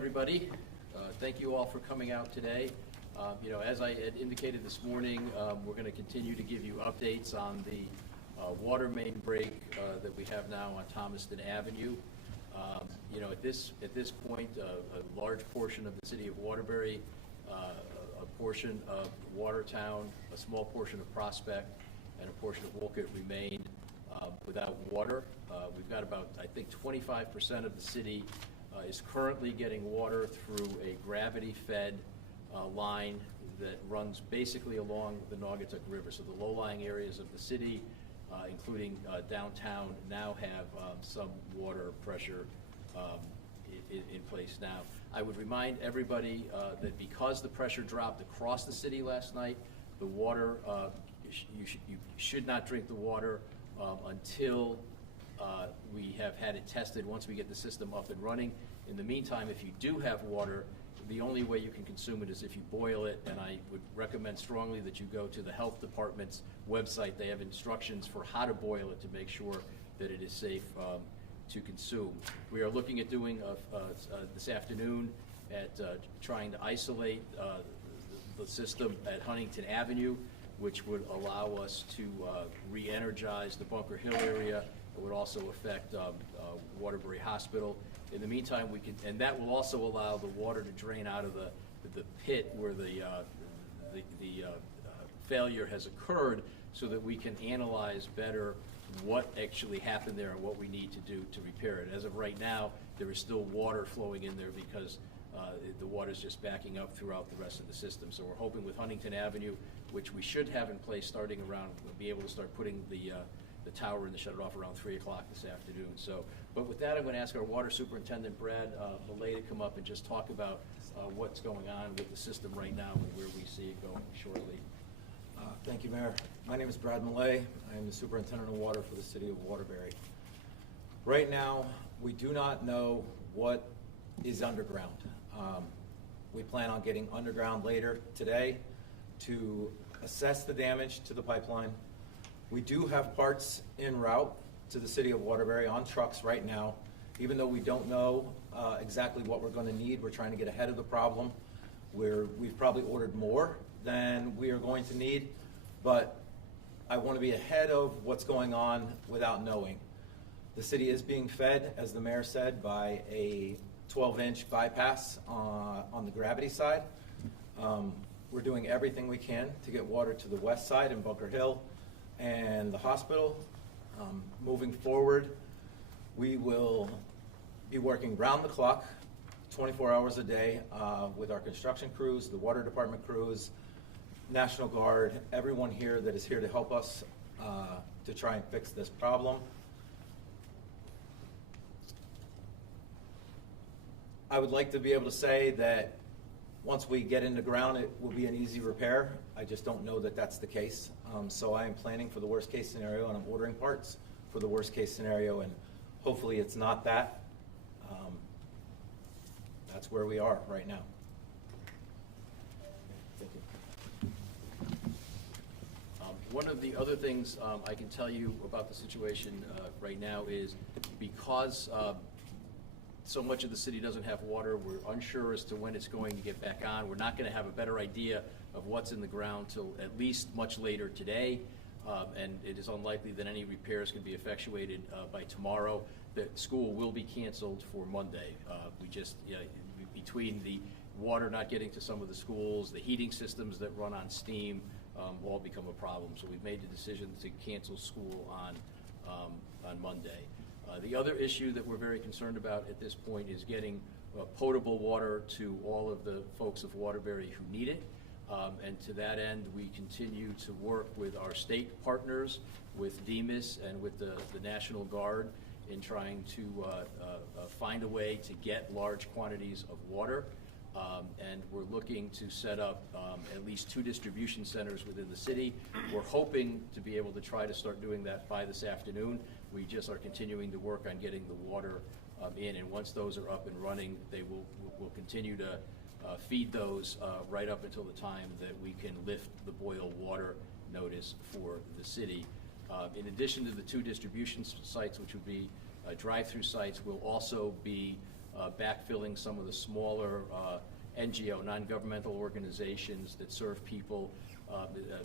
everybody. Thank you all for coming out today. As I had indicated this morning, we're going to continue to give you updates on the water main break that we have now on Thomaston Avenue. At this point, a large portion of the city of Waterbury, a portion of Watertown, a small portion of Prospect, and a portion of Wolcott remain without water. We've got about, I think, 25% of the city is currently getting water through a gravity-fed line that runs basically along the Naugatuck River. So the low-lying areas of the city, including downtown, now have some water pressure in place now. I would remind everybody that because the pressure dropped across the city last night, the water, you should not drink the water until we have had it tested once we get the system up and running. In the meantime, if you do have water, the only way you can consume it is if you boil it, and I would recommend strongly that you go to the health department's website. They have instructions for how to boil it to make sure that it is safe to consume. We are looking at doing this afternoon at trying to isolate the system at Huntington Avenue, which would allow us to re-energize the Bunker Hill area. It would also affect Waterbury Hospital. In the meantime, and that will also allow the water to drain out of the pit where the failure has occurred, so that we can analyze better what actually happened there and what we need to do to repair it. As of right now, there is still water flowing in there because the water is just backing up throughout the rest of the system. So we're hoping with Huntington Avenue, which we should have in place starting around, we'll be able to start putting the tower in to shut it off around 3 o'clock this afternoon. So, but with that, I'm going to ask our water superintendent, Brad Millay, to come up and just talk about what's going on with the system right now and where we see it going shortly. Thank you, Mayor. My name is Brad Millay. I am the superintendent of water for the city of Waterbury. Right now, we do not know what is underground. We plan on getting underground later today to assess the damage to the pipeline. We do have parts en route to the city of Waterbury on trucks right now. Even though we don't know exactly what we're going to need, we're trying to get ahead of the problem. We've probably ordered more than we are going to need, but I want to be ahead of what's going on without knowing. The city is being fed, as the mayor said, by a 12-inch bypass on the gravity side. We're doing everything we can to get water to the west side in Bunker Hill and the hospital. Moving forward, we will be working round the clock, 24 hours a day, with our construction crews, the water department crews, National Guard, everyone here that is here to help us to try and fix this problem. I would like to be able to say that once we get into ground, it will be an easy repair. I just don't know that that's the case. So I am planning for the worst case scenario, and I'm ordering parts for the worst case scenario, and hopefully it's not that. That's where we are right now. Thank you. One of the other things I can tell you about the situation right now is because so much of the city doesn't have water, we're unsure as to when it's going to get back on. We're not going to have a better idea of what's in the ground till at least much later today, and it is unlikely that any repairs can be effectuated by tomorrow. The school will be canceled for Monday. We just, between the water not getting to some of the schools, the heating systems that run on steam, all become a problem. So we've made the decision to cancel school on Monday. The other issue that we're very concerned about at this point is getting potable water to all of the folks of Waterbury who need it. And to that end, we continue to work with our state partners, with DEMIS and with the National Guard in trying to find a way to get large quantities of water. And we're looking to set up at least 2 distribution centers within the city. We're hoping to be able to try to start doing that by this afternoon. We just are continuing to work on getting the water in, and once those are up and running, we'll continue to feed those right up until the time that we can lift the boil water notice for the city. In addition to the 2 distribution sites, which would be drive-through sites, we'll also be backfilling some of the smaller NGO, non-governmental organizations that serve people,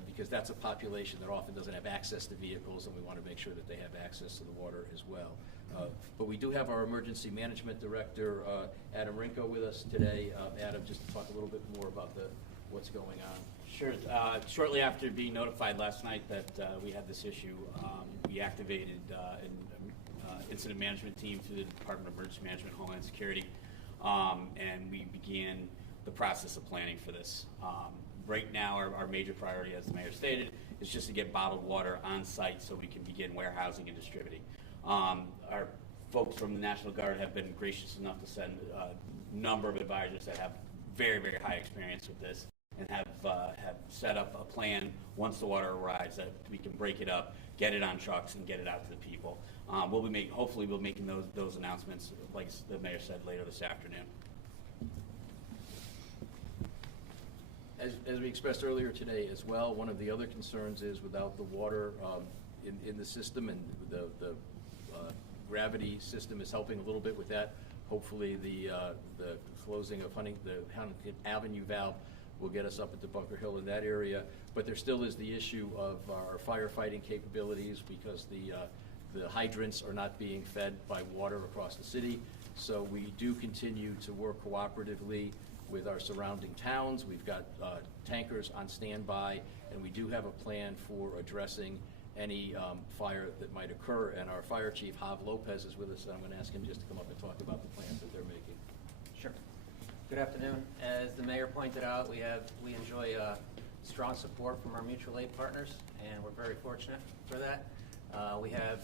because that's a population that often doesn't have access to vehicles, and we want to make sure that they have access to the water as well. But we do have our Emergency Management Director, Adam Rinko, with us today. Adam, just to talk a little bit more about what's going on. Sure. Shortly after being notified last night that we had this issue, we activated an incident management team through the Department of Emergency Management, Homeland Security, and we began the process of planning for this. Right now, our major priority, as the mayor stated, is just to get bottled water on site so we can begin warehousing and distributing. Our folks from the National Guard have been gracious enough to send a number of advisors that have very, very high experience with this, and have set up a plan once the water arrives that we can break it up, get it on trucks, and get it out to the people. Hopefully we'll be making those announcements, like the mayor said, later this afternoon. As we expressed earlier today as well, one of the other concerns is without the water in the system, and the gravity system is helping a little bit with that. Hopefully the closing of Huntington Avenue valve will get us up into Bunker Hill in that area. But there still is the issue of our firefighting capabilities, because the hydrants are not being fed by water across the city. So we do continue to work cooperatively with our surrounding towns. We've got tankers on standby, and we do have a plan for addressing any fire that might occur. And our Fire Chief, Hav Lopez, is with us, and I'm going to ask him just to come up and talk about the plans that they're making. Sure. Good afternoon. As the mayor pointed out, we enjoy strong support from our mutual aid partners, and we're very fortunate for that. We have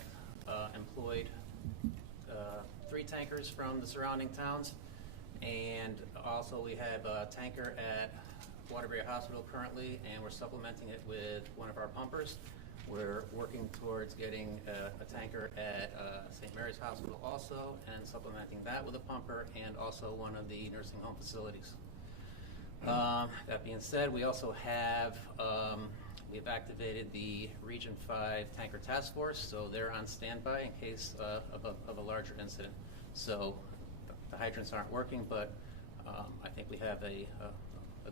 employed 3 tankers from the surrounding towns, and also we have a tanker at Waterbury Hospital currently, and we're supplementing it with one of our pumpers. We're working towards getting a tanker at St. Mary's Hospital also, and supplementing that with a pumper, and also one of the nursing home facilities. That being said, we also have we've activated the Region 5 Tanker Task Force, so they're on standby in case of a larger incident. So the hydrants aren't working, but I think we have a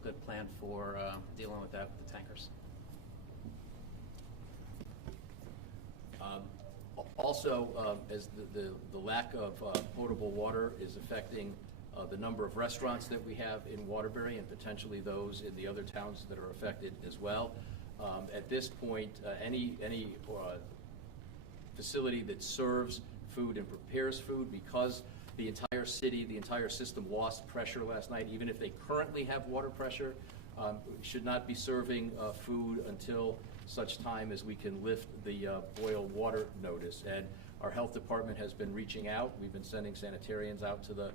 good plan for dealing with that with the tankers. Also, as the lack of potable water is affecting the number of restaurants that we have in Waterbury, and potentially those in the other towns that are affected as well. At this point, any facility that serves food and prepares food, because the entire city, the entire system lost pressure last night, even if they currently have water pressure, should not be serving food until such time as we can lift the boil water notice. And our health department has been reaching out. We've been sending sanitarians out to the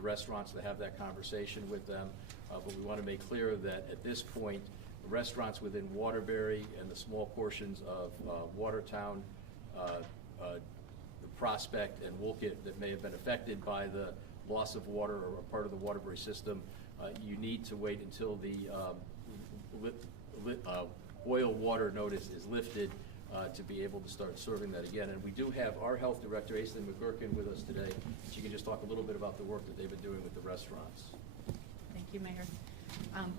restaurants to have that conversation with them. But we want to make clear that at this point, the restaurants within Waterbury and the small portions of Watertown, the Prospect and Wolcott that may have been affected by the loss of water or a part of the Waterbury system, you need to wait until the boil water notice is lifted to be able to start serving that again. And we do have our health director, Aislinn McGurkin, with us today. She can just talk a little bit about the work that they've been doing with the restaurants. Thank you, Mayor.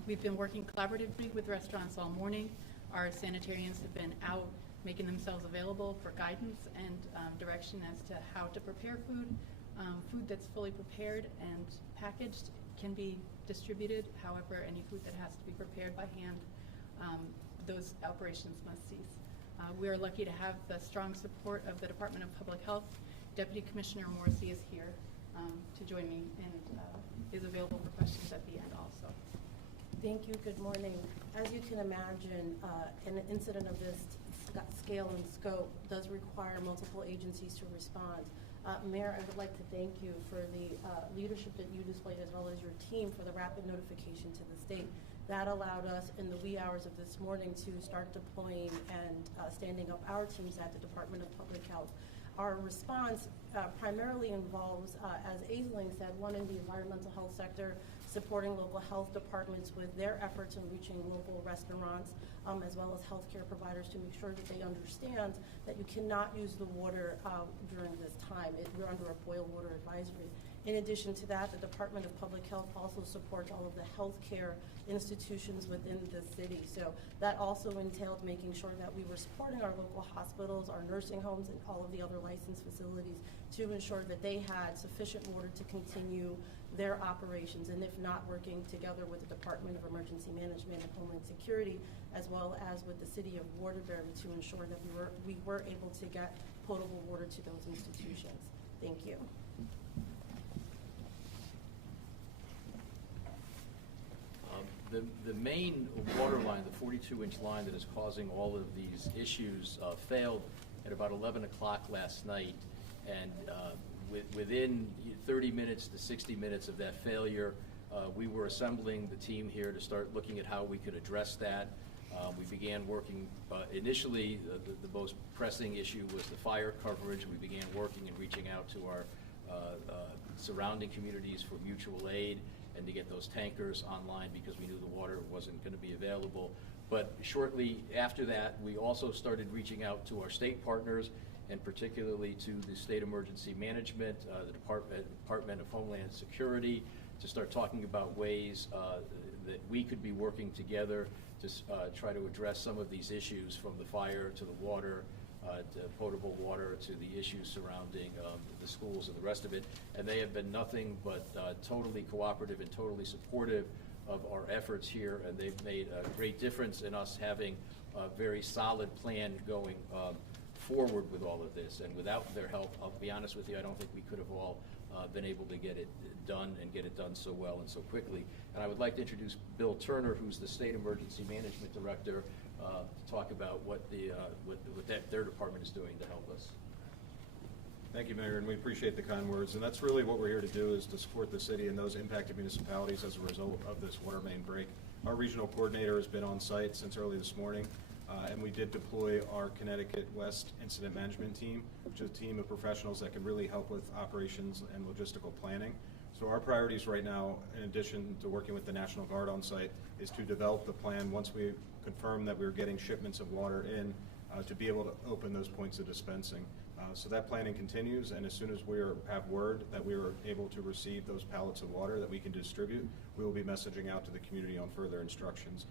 We've been working collaboratively with restaurants all morning. Our sanitarians have been out making themselves available for guidance and direction as to how to prepare food. Food that's fully prepared and packaged can be distributed. However, any food that has to be prepared by hand, those operations must cease. We are lucky to have the strong support of the Department of Public Health. Deputy Commissioner Morrissey is here to join me and is available for questions at the end also. Thank you. Good morning. As you can imagine, an incident of this scale and scope does require multiple agencies to respond. Mayor, I would like to thank you for the leadership that you displayed, as well as your team, for the rapid notification to the state. That allowed us in the wee hours of this morning to start deploying and standing up our teams at the Department of Public Health. Our response primarily involves, as Aislinn said, one in the environmental health sector, supporting local health departments with their efforts in reaching local restaurants, as well as healthcare providers, to make sure that they understand that you cannot use the water during this time. We're under a boil water advisory. In addition to that, the Department of Public Health also supports all of the healthcare institutions within the city. So that also entailed making sure that we were supporting our local hospitals, our nursing homes, and all of the other licensed facilities to ensure that they had sufficient water to continue their operations, and if not, working together with the Department of Emergency Management and Homeland Security, as well as with the city of Waterbury, to ensure that we were able to get potable water to those institutions. Thank you. The main water line, the 42-inch line that is causing all of these issues, failed at about 11 o'clock last night, and within 30 minutes to 60 minutes of that failure, we were assembling the team here to start looking at how we could address that. We began working, initially the most pressing issue was the fire coverage. We began working and reaching out to our surrounding communities for mutual aid and to get those tankers online because we knew the water wasn't going to be available. But shortly after that, we also started reaching out to our state partners, and particularly to the State Emergency Management, the Department of Homeland Security, to start talking about ways that we could be working together to try to address some of these issues, from the fire to the water, to potable water, to the issues surrounding the schools and the rest of it. And they have been nothing but totally cooperative and totally supportive of our efforts here, and they've made a great difference in us having a very solid plan going forward with all of this. And without their help, I'll be honest with you, I don't think we could have all been able to get it done and get it done so well and so quickly. And I would like to introduce Bill Turner, who's the State Emergency Management Director, to talk about what their department is doing to help us. Thank you, Mayor, and we appreciate the kind words. And that's really what we're here to do, is to support the city and those impacted municipalities as a result of this water main break. Our regional coordinator has been on site since early this morning, and we did deploy our Connecticut West Incident Management Team, which is a team of professionals that can really help with operations and logistical planning. So our priorities right now, in addition to working with the National Guard on site, is to develop the plan once we confirm that we're getting shipments of water in, to be able to open those points of dispensing. So that planning continues, and as soon as we have word that we are able to receive those pallets of water that we can distribute, we will be messaging out to the community on further instructions.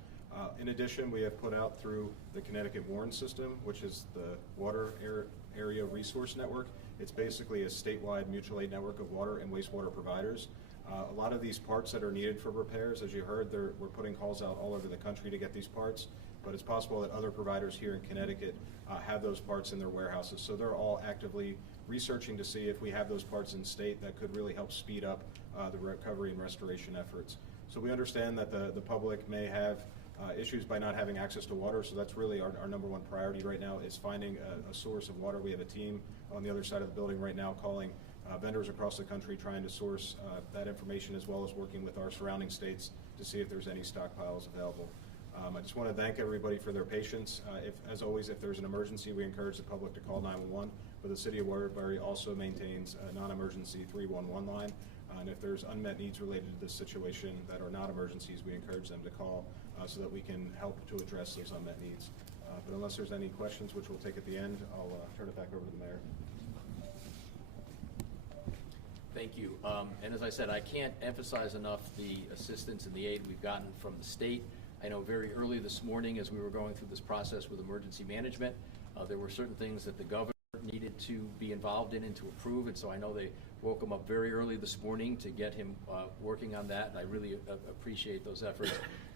In addition, we have put out through the Connecticut Warren System, which is the Water Area Resource Network. It's basically a statewide mutual aid network of water and wastewater providers. A lot of these parts that are needed for repairs, as you heard, we're putting calls out all over the country to get these parts, but it's possible that other providers here in Connecticut have those parts in their warehouses. So they're all actively researching to see if we have those parts in state that could really help speed up the recovery and restoration efforts. So we understand that the public may have issues by not having access to water, so that's really our number one priority right now, is finding a source of water. We have a team on the other side of the building right now calling vendors across the country, trying to source that information, as well as working with our surrounding states to see if there's any stockpiles available. I just want to thank everybody for their patience. As always, if there's an emergency, we encourage the public to call 911, but the City of Waterbury also maintains a non-emergency 311 line. And if there's unmet needs related to this situation that are not emergencies, we encourage them to call so that we can help to address those unmet needs. But unless there's any questions, which we'll take at the end, I'll turn it back over to the Mayor. Thank you. And as I said, I can't emphasize enough the assistance and the aid we've gotten from the state. I know very early this morning, as we were going through this process with emergency management, there were certain things that the governor needed to be involved in and to approve, and so I know they woke him up very early this morning to get him working on that, and I really appreciate those efforts.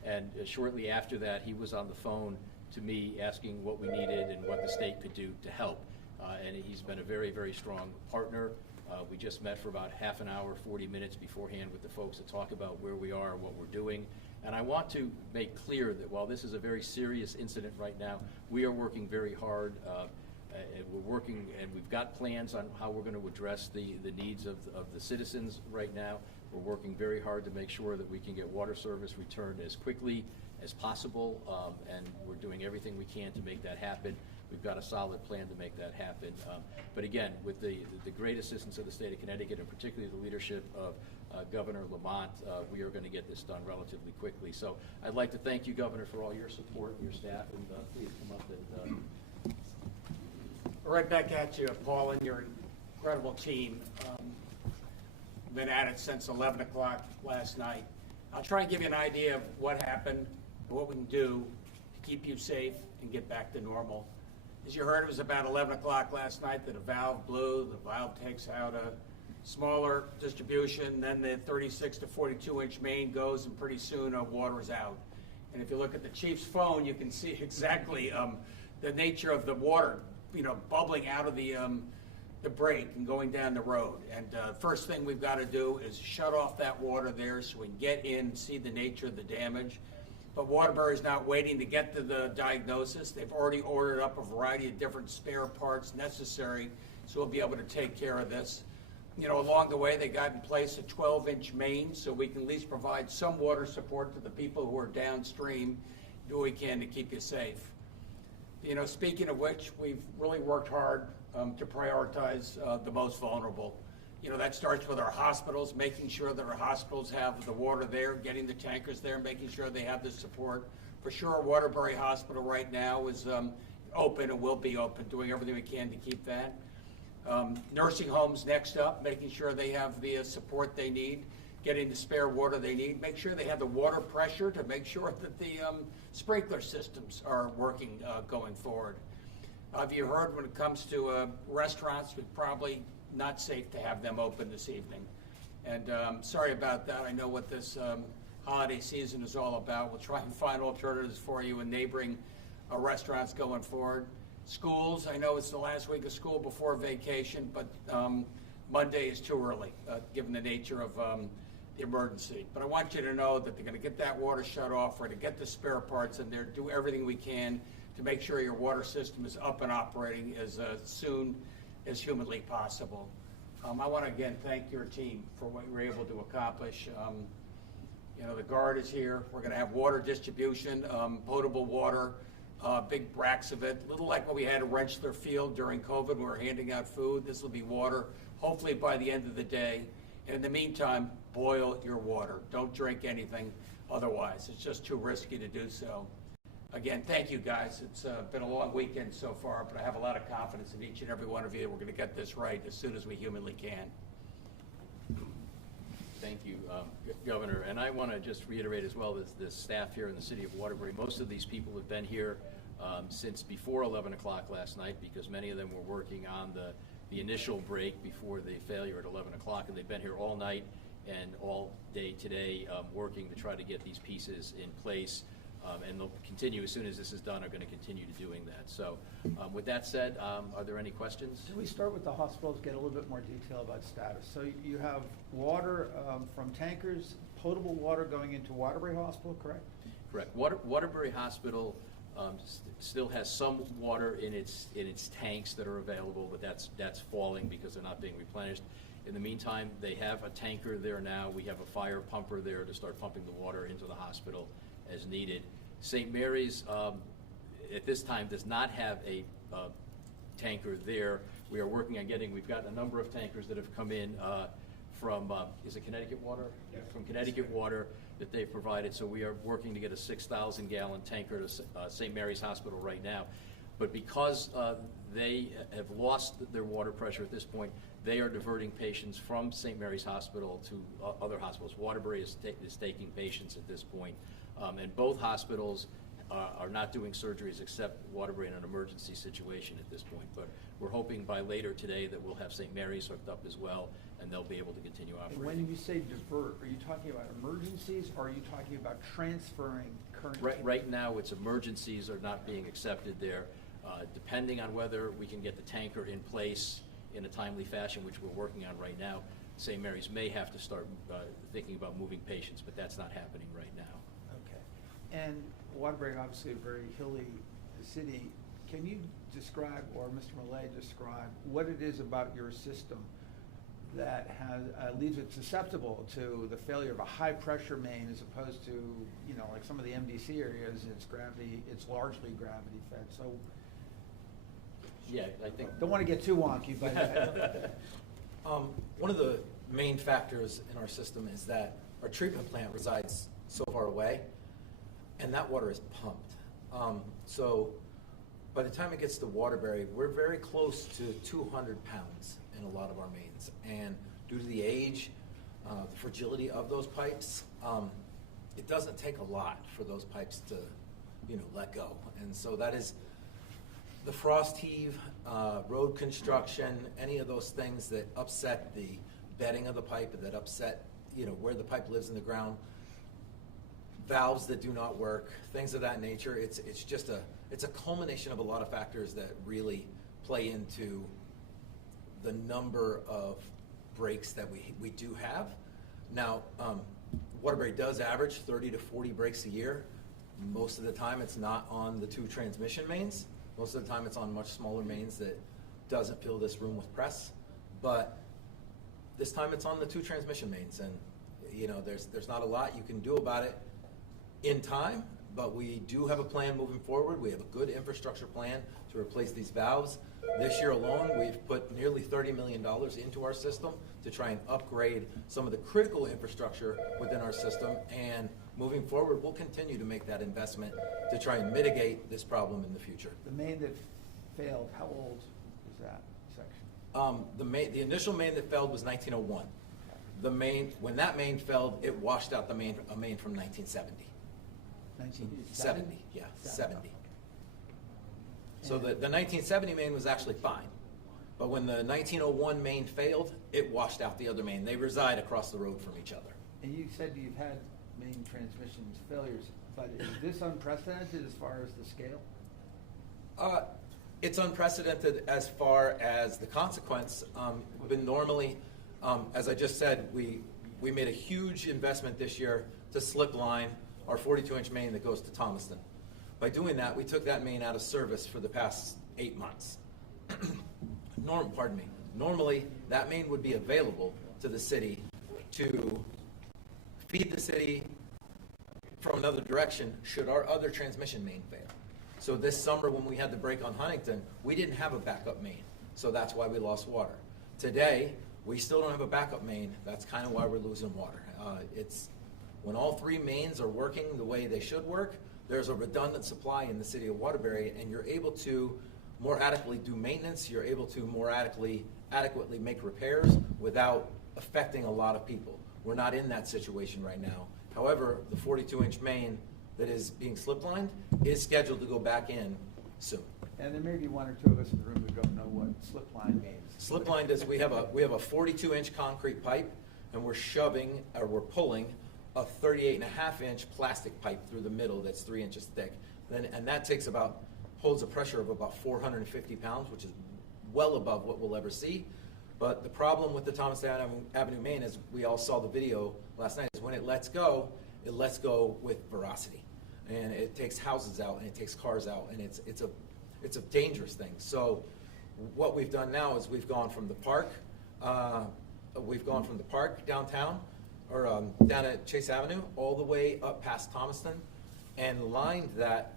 And shortly after that, he was on the phone to me asking what we needed and what the state could do to help. And he's been a very, very strong partner. We just met for about half an hour, 40 minutes beforehand with the folks to talk about where we are and what we're doing. And I want to make clear that while this is a very serious incident right now, we are working very hard. And we're working, and we've got plans on how we're going to address the needs of the citizens right now. We're working very hard to make sure that we can get water service returned as quickly as possible, and we're doing everything we can to make that happen. We've got a solid plan to make that happen. But again, with the great assistance of the state of Connecticut, and particularly the leadership of Governor Lamont, we are going to get this done relatively quickly. So I'd like to thank you, Governor, for all your support and your staff, and please come up and Right back at you, Paul, and your incredible team. Been at it since 11 o'clock last night. I'll try and give you an idea of what happened, and what we can do to keep you safe and get back to normal. As you heard, it was about 11 o'clock last night that a valve blew. The valve takes out a smaller distribution, then the 36 to 42-inch main goes, and pretty soon water is out. And if you look at the chief's phone, you can see exactly the nature of the water, bubbling out of the break and going down the road. And first thing we've got to do is shut off that water there so we can get in and see the nature of the damage. But Waterbury's not waiting to get to the diagnosis. They've already ordered up a variety of different spare parts necessary, so we'll be able to take care of this. Along the way, they got in place a 12-inch main, so we can at least provide some water support to the people who are downstream, do what we can to keep you safe. Speaking of which, we've really worked hard to prioritize the most vulnerable. That starts with our hospitals, making sure that our hospitals have the water there, getting the tankers there, making sure they have the support. For sure, Waterbury Hospital right now is open and will be open, doing everything we can to keep that. Nursing homes next up, making sure they have the support they need, getting the spare water they need, make sure they have the water pressure to make sure that the sprinkler systems are working going forward. Have you heard when it comes to restaurants, it's probably not safe to have them open this evening. And sorry about that. I know what this holiday season is all about. We'll try and find alternatives for you in neighboring restaurants going forward. Schools, I know it's the last week of school before vacation, but Monday is too early, given the nature of the emergency. But I want you to know that they're going to get that water shut off. We're going to get the spare parts in there, do everything we can to make sure your water system is up and operating as soon as humanly possible. I want to again thank your team for what you were able to accomplish. The Guard is here. We're going to have water distribution, potable water, big racks of it, a little like what we had at Rensselaer Field during COVID. We were handing out food. This will be water, hopefully by the end of the day. And in the meantime, boil your water. Don't drink anything otherwise. It's just too risky to do so. Again, thank you guys. It's been a long weekend so far, but I have a lot of confidence in each and every one of you. We're going to get this right as soon as we humanly can. Thank you, Governor. And I want to just reiterate as well the staff here in the city of Waterbury. Most of these people have been here since before 11 o'clock last night, because many of them were working on the initial break before the failure at 11 o'clock, and they've been here all night and all day today working to try to get these pieces in place. And they'll continue as soon as this is done, are going to continue to doing that. So with that said, are there any questions? Can we start with the hospitals, get a little bit more detail about status? So you have water from tankers, potable water going into Waterbury Hospital, correct? Correct. Waterbury Hospital still has some water in its tanks that are available, but that's falling because they're not being replenished. In the meantime, they have a tanker there now. We have a fire pumper there to start pumping the water into the hospital as needed. St. Mary's at this time does not have a tanker there. We are working on we've got a number of tankers that have come in from, is it Connecticut Water? Yeah. From Connecticut Water that they've provided. So we are working to get a 6,000 gallon tanker to St. Mary's Hospital right now. But because they have lost their water pressure at this point, they are diverting patients from St. Mary's Hospital to other hospitals. Waterbury is taking patients at this point. And both hospitals are not doing surgeries except Waterbury in an emergency situation at this point. But we're hoping by later today that we'll have St. Mary's hooked up as well, and they'll be able to continue operating. When you say divert, are you talking about emergencies, or are you talking about transferring current? Right now, it's emergencies are not being accepted there. Depending on whether we can get the tanker in place in a timely fashion, which we're working on right now, St. Mary's may have to start thinking about moving patients, but that's not happening right now. Okay. And Waterbury, obviously a very hilly city. Can you describe, or Mr. Millay describe, what it is about your system that leaves it susceptible to the failure of a high-pressure main, as opposed to, like some of the MDC areas, it's largely gravity-fed. So, yeah, I think. Don't want to get too wonky, but. One of the main factors in our system is that our treatment plant resides so far away, and that water is pumped. So by the time it gets to Waterbury, we're very close to 200 pounds in a lot of our mains. And due to the age the fragility of those pipes. It doesn't take a lot for those pipes to, let go. And so that is the frost heave, road construction, any of those things that upset the bedding of the pipe, that upset, where the pipe lives in the ground, valves that do not work, things of that nature. It's just it's a culmination of a lot of factors that really play into the number of breaks that we do have. Now, Waterbury does average 30 to 40 breaks a year. Most of the time it's not on the 2 transmission mains. Most of the time it's on much smaller mains that doesn't fill this room with press. But this time it's on the 2 transmission mains, and there's not a lot you can do about it in time, but we do have a plan moving forward. We have a good infrastructure plan to replace these valves. This year alone, we've put nearly $30 million into our system to try and upgrade some of the critical infrastructure within our system, and moving forward, we'll continue to make that investment to try and mitigate this problem in the future. The main that failed, how old is that section? The initial main that failed was 1901. When that main failed, it washed out a main from 1970. 1970? Yeah, 70. So the 1970 main was actually fine. But when the 1901 main failed, it washed out the other main. They reside across the road from each other. And you said you've had main transmission failures, but is this unprecedented as far as the scale? It's unprecedented as far as the consequence. But normally, as I just said, we made a huge investment this year to slip line our 42-inch main that goes to Thomaston. By doing that, we took that main out of service for the past 8 months. Normally, that main would be available to the city to feed the city from another direction should our other transmission main fail. So this summer when we had the break on Huntington, we didn't have a backup main. So that's why we lost water. Today, we still don't have a backup main. That's kind of why we're losing water. It's when all 3 mains are working the way they should work, there's a redundant supply in the city of Waterbury, and you're able to more adequately do maintenance. You're able to more adequately make repairs without affecting a lot of people. We're not in that situation right now. However, the 42-inch main that is being slip-lined is scheduled to go back in soon. And there may be 1 or 2 of us in the room who don't know what slip line means. Slip-lined is we have a 42-inch concrete pipe, and we're pulling a 38.5-inch plastic pipe through the middle that's 3 inches thick. And that holds a pressure of about 450 pounds, which is well above what we'll ever see. But the problem with the Thomas Avenue main, as we all saw the video last night, is when it lets go with veracity. And it takes houses out, and it takes cars out, and it's a dangerous thing. So what we've done now is we've gone from the park downtown, or down at Chase Avenue, all the way up past Thomaston, and lined that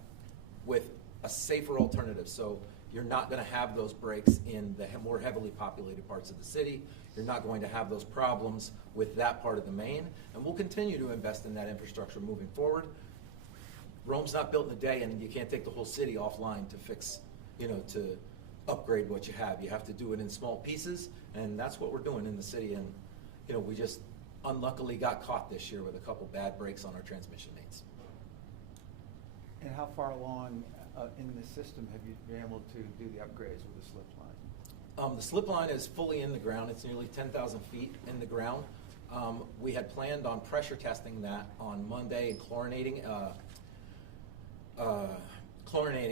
with a safer alternative. So you're not going to have those breaks in the more heavily populated parts of the city. You're not going to have those problems with that part of the main, and we'll continue to invest in that infrastructure moving forward. Rome's not built in a day, and you can't take the whole city offline to fix, to upgrade what you have. You have to do it in small pieces, and that's what we're doing in the city. And we just unluckily got caught this year with a couple bad breaks on our transmission mains. And how far along in the system have you been able to do the upgrades with the slip line? The slip line is fully in the ground. It's nearly 10,000 feet in the ground. We had planned on pressure testing that on Monday and chlorinating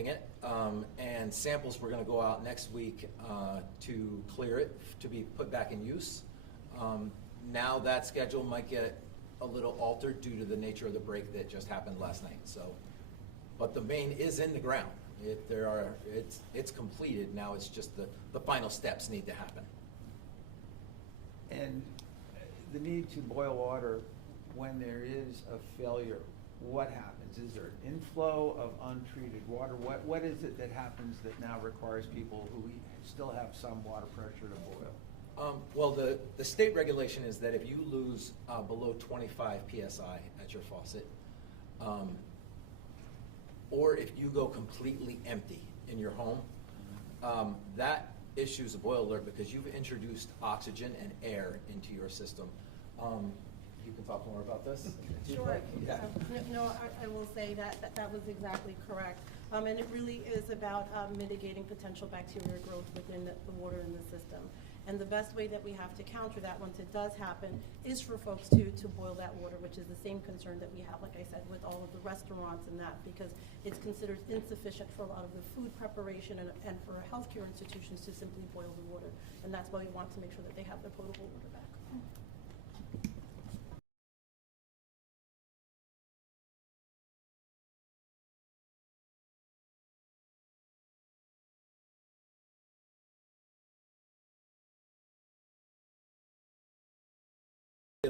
it, and samples were going to go out next week to clear it to be put back in use. Now that schedule might get a little altered due to the nature of the break that just happened last night. But the main is in the ground. It's completed. Now it's just the final steps need to happen. And the need to boil water when there is a failure, what happens? Is there an inflow of untreated water? What is it that happens that now requires people who still have some water pressure to boil? Well, the state regulation is that if you lose below 25 PSI at your faucet, or if you go completely empty in your home, that issues a boil alert because you've introduced oxygen and air into your system You can talk more about this? if you'd Sure. like. Yeah. No, I will say that was exactly correct. And it really is about mitigating potential bacterial growth within the water in the system. And the best way that we have to counter that once it does happen is for folks to boil that water, which is the same concern that we have, like I said, with all of the restaurants and that, because it's considered insufficient for a lot of the food preparation and for healthcare institutions to simply boil the water. And that's why we want to make sure that they have their potable water back.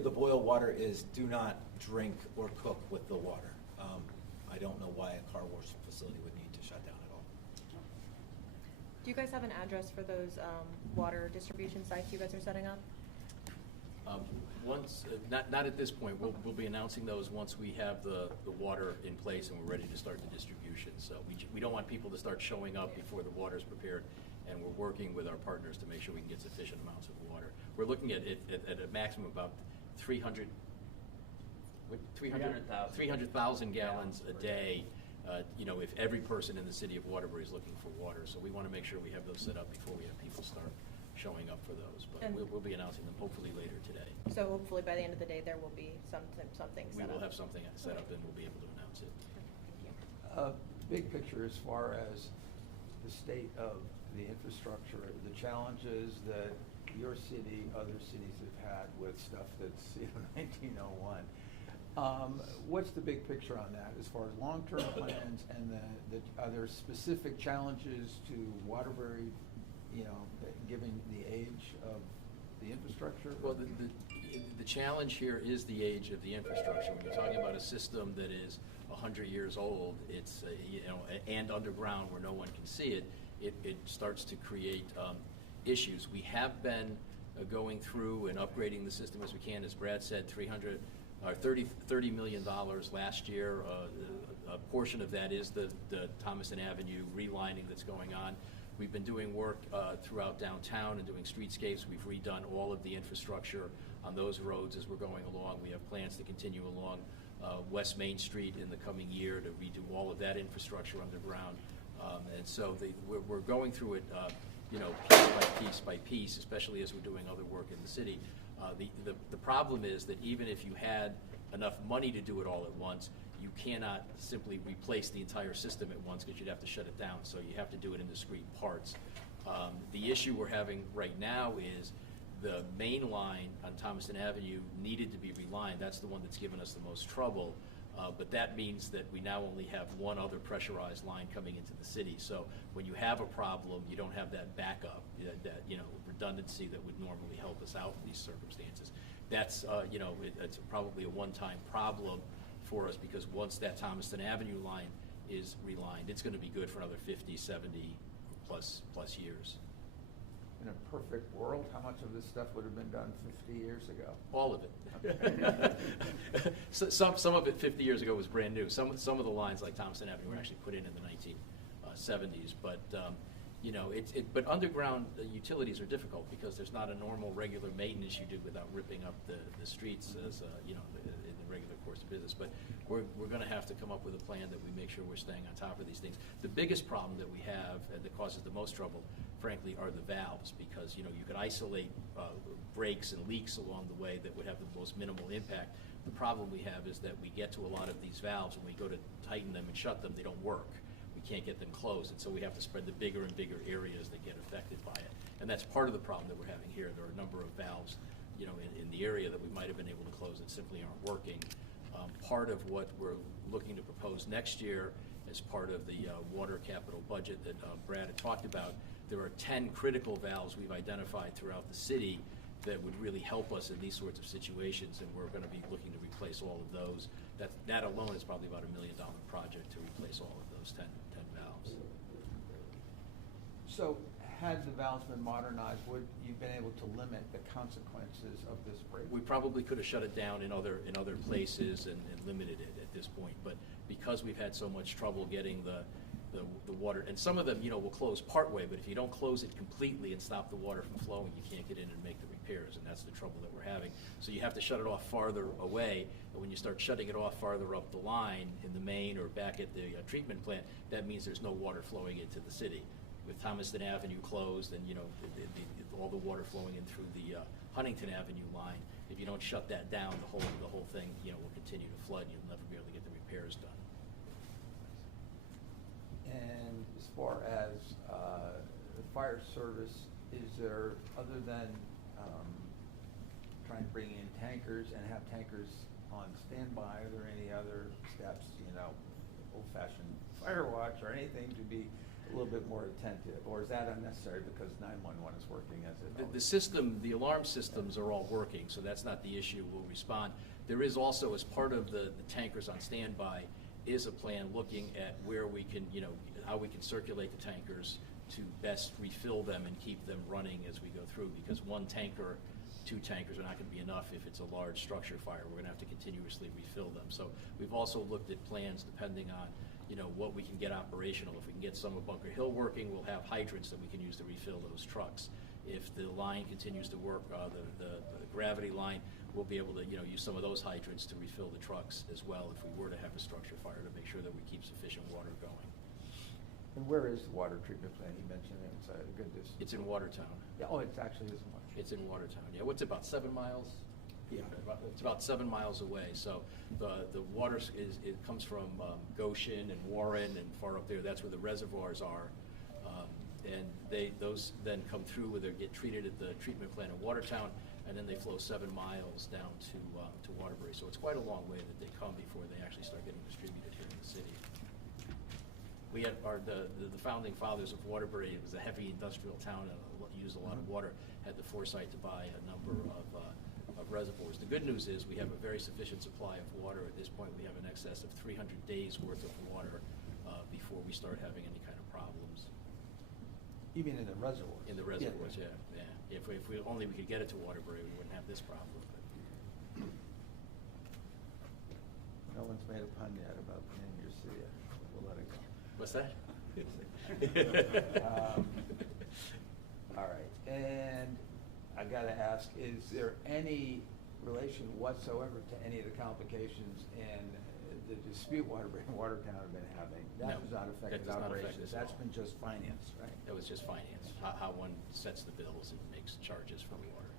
The boiled water is do not drink or cook with the water. I don't know why a car wash facility would need to shut down at all. Do you guys have an address for those water distribution sites you guys are setting up? Once, not at this point. We'll be announcing those once we have the water in place and we're ready to start the distribution. So we don't want people to start showing up before the water's prepared, and we're working with our partners to make sure we can get sufficient amounts of water. We're looking at a maximum of about 300,000 gallons a day, if every person in the city of Waterbury is looking for water. So we want to make sure we have those set up before we have people start showing up for those. But And we'll be announcing them hopefully later today. So hopefully by the end of the day, there will be something We set up. will have something set up and we'll be able to announce it. Thank you. Big picture as far as the state of the infrastructure, the challenges that your city, other cities have had with stuff that's 1901. What's the big picture on that as far as long-term plans, and are there specific challenges to Waterbury, given the age of the infrastructure? Well, the challenge here is the age of the infrastructure. When you're talking about a system that is 100 years old, it's and underground where no one can see it, it starts to create issues. We have been going through and upgrading the system as we can. As Brad said, $30 million last year. A portion of that is the Thomason Avenue relining that's going on. We've been doing work throughout downtown and doing streetscapes. We've redone all of the infrastructure on those roads as we're going along. We have plans to continue along West Main Street in the coming year to redo all of that infrastructure underground. And so we're going through it piece by piece, especially as we're doing other work in the city. The problem is that even if you had enough money to do it all at once, you cannot simply replace the entire system at once because you'd have to shut it down. So you have to do it in discrete parts. The issue we're having right now is the main line on Thomason Avenue needed to be relined. That's the one that's given us the most trouble. But that means that we now only have one other pressurized line coming into the city. So when you have a problem, you don't have that backup, that redundancy that would normally help us out in these circumstances. That's it's probably a one-time problem for us, because once that Thomason Avenue line is relined, it's going to be good for another 50, 70 plus years. In a perfect world, how much of this stuff would have been done 50 years ago? All of it. Some of it 50 years ago was brand new. Some of the lines like Thompson Avenue were actually put in the 1970s. But but underground utilities are difficult because there's not a normal regular maintenance you do without ripping up the streets as in the regular course of business. But we're going to have to come up with a plan that we make sure we're staying on top of these things. The biggest problem that we have that causes the most trouble, frankly, are the valves, because you could isolate breaks and leaks along the way that would have the most minimal impact. The problem we have is that we get to a lot of these valves, and we go to tighten them and shut them, they don't work. We can't get them closed, and so we have to spread the bigger and bigger areas that get affected by it. And that's part of the problem that we're having here. There are a number of valves, in the area that we might have been able to close that simply aren't working. Part of what we're looking to propose next year as part of the water capital budget that Brad had talked about, there are 10 critical valves we've identified throughout the city that would really help us in these sorts of situations, and we're going to be looking to replace all of those. That alone is probably about $1 million project to replace all of those 10 valves. So had the valves been modernized, would you been able to limit the consequences of this break? We probably could have shut it down in other places and limited it at this point, but because we've had so much trouble getting the water, and some of them will close part way, but if you don't close it completely and stop the water from flowing, you can't get in and make the repairs, and that's the trouble that we're having. So you have to shut it off farther away, and when you start shutting it off farther up the line in the main or back at the treatment plant, that means there's no water flowing into the city. With Thomaston Avenue closed and, you know, all the water flowing in through the Huntington Avenue line, if you don't shut that down, the whole thing, you know, will continue to flood, and you'll never be able to get the repairs done. And as far as the fire service, is there, other than trying to bring in tankers and have tankers on standby, are there any other steps, you know, old-fashioned fire watch or anything to be a little bit more attentive? Or is that unnecessary because 911 is working as it The system, the alarm systems are all working, so that's not the issue. We'll respond. There is also, as part of the tankers on standby, is a plan looking at where we can, you know, how we can circulate the tankers to best refill them and keep them running as we go through, because one tanker, 2 tankers are not going to be enough if it's a large structure fire. We're going to have to continuously refill them. So we've also looked at plans depending on, you know, what we can get operational. If we can get some of Bunker Hill working, we'll have hydrants that we can use to refill those trucks. If the line continues to work, the gravity line, we'll be able to, you know, use some of those hydrants to refill the trucks as well if we were to have a structure fire, to make sure that we keep sufficient water going. And where is the water treatment plant? You mentioned it, it's a good distance. It's in Watertown. Yeah, oh, it actually isn't much. It's in Watertown. Yeah, what's it, about 7 miles? Yeah. It's about 7 miles away. So the water it comes from Goshen and Warren and far up there. That's where the reservoirs are. And those then come through where they get treated at the treatment plant in Watertown, and then they flow 7 miles down to Waterbury. So it's quite a long way that they come before they actually start getting distributed here in the city. We had the founding fathers of Waterbury. It was a heavy industrial town and used a lot of water. Had the foresight to buy a number of reservoirs. The good news is we have a very sufficient supply of water. At this point, we have an excess of 300 days worth of water before we start having any kind of problems. You mean in the reservoirs? In the reservoirs, yeah. If we only we could get it to Waterbury, we wouldn't have this problem. But. No one's made a pun yet about the name of your city. We'll let it go. What's that? All right, and I gotta ask, is there any relation whatsoever to any of the complications in the dispute Waterbury and Watertown have been having? That No, does not affect that does not affect operations. us at That's all. been just finance, right? That was just finance, how one sets the bills and makes charges for water.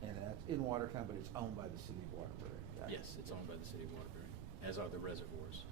And that's in Watertown, but it's owned by the city of Waterbury. Yes, it's owned by the city of Waterbury, as are the reservoirs.